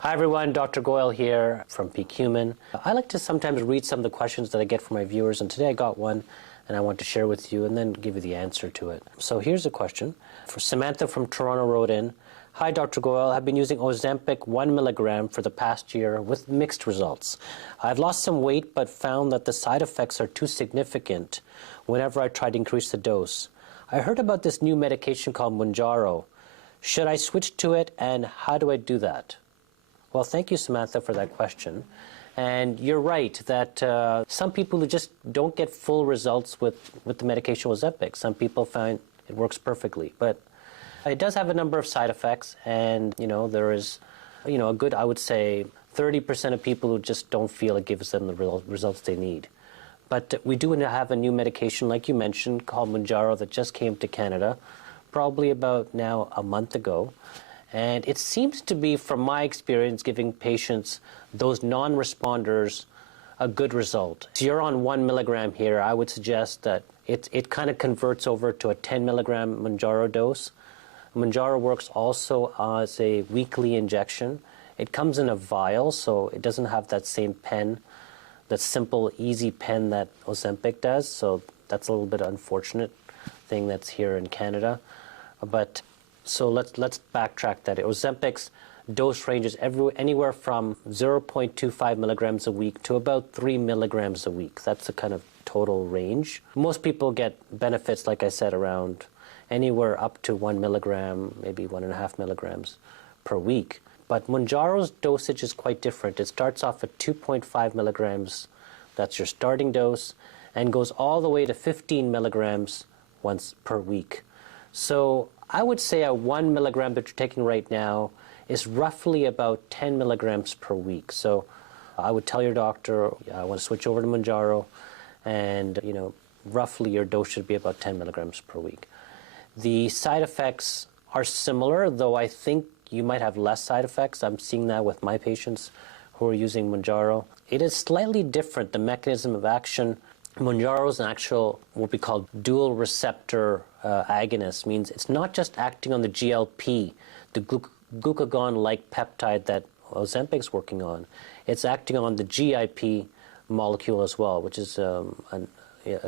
Hi everyone, Dr. Goel here from Peak Human. I like to sometimes read some of the questions that I get from my viewers, and today I got one and I want to share with you and then give you the answer to it. So here's a question. For Samantha from Toronto wrote in, Hi Dr. Goel, I've been using Ozempic 1 milligram for the past year with mixed results. I've lost some weight but found that the side effects are too significant whenever I try to increase the dose. I heard about this new medication called Mounjaro. Should I switch to it, and how do I do that? Well, thank you, Samantha, for that question. And you're right that some people who just don't get full results with the medication Ozempic. Some people find it works perfectly, but it does have a number of side effects, and there is a good, I would say, 30% of people who just don't feel it gives them the results they need. But we do have a new medication, like you mentioned, called Mounjaro that just came to Canada, probably about now a month ago. And it seems to be, from my experience, giving patients, those non-responders, a good result. If you're on 1 milligram here, I would suggest that it kind of converts over to a 10 milligram Mounjaro dose. Mounjaro works also as a weekly injection. It comes in a vial, so it doesn't have that same pen, that simple, easy pen that Ozempic does. So that's a little bit unfortunate thing that's here in Canada. But so let's backtrack that. Ozempic's dose ranges anywhere from 0.25 milligrams a week to about 3 milligrams a week. That's the kind of total range. Most people get benefits, like I said, around anywhere up to 1 milligram, maybe 1.5 milligrams per week. But Mounjaro's dosage is quite different. It starts off at 2.5 milligrams, that's your starting dose, and goes all the way to 15 milligrams once per week. So I would say a 1 milligram that you're taking right now is roughly about 10 milligrams per week. So I would tell your doctor, I want to switch over to Mounjaro, and roughly your dose should be about 10 milligrams per week. The side effects are similar, though I think you might have less side effects. I'm seeing that with my patients who are using Mounjaro. It is slightly different, the mechanism of action. Mounjaro is an actual, what we call dual receptor agonist, means it's not just acting on the GLP, the glucagon-like peptide that Ozempic's working on. It's acting on the GIP molecule as well, which is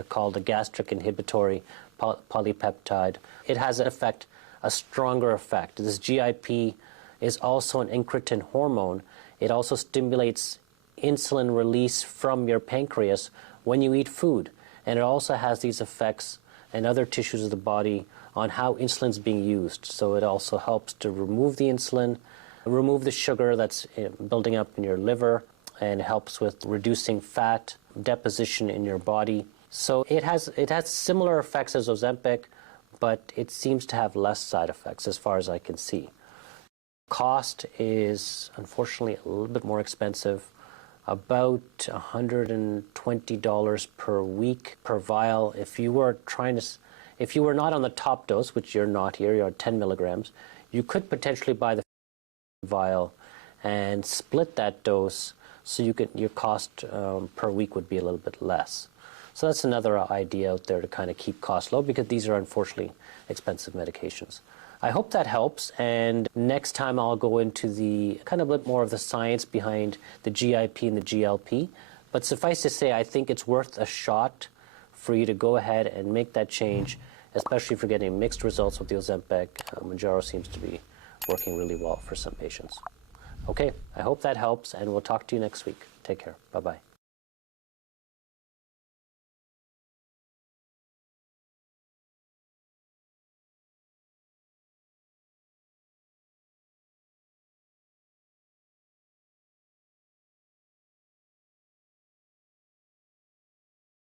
called a gastric inhibitory polypeptide. It has an effect, a stronger effect. This GIP is also an incretin hormone. It also stimulates insulin release from your pancreas when you eat food. And it also has these effects in other tissues of the body on how insulin is being used. So it also helps to remove the insulin, remove the sugar that's building up in your liver, and helps with reducing fat deposition in your body. So it has similar effects as Ozempic, but it seems to have less side effects as far as I can see. Cost is unfortunately a little bit more expensive, about $120 per week per vial. If you were not on the top dose, which you're not here, you're at 10 milligrams, you could potentially buy the vial and split that dose so your cost per week would be a little bit less. So that's another idea out there to kind of keep costs low, because these are unfortunately expensive medications. I hope that helps, and next time I'll go into the kind of a bit more of the science behind the GIP and the GLP. But suffice to say, I think it's worth a shot for you to go ahead and make that change, especially if you're getting mixed results with the Ozempic. Mounjaro seems to be working really well for some patients. Okay, I hope that helps, and we'll talk to you next week. Take care. Bye-bye.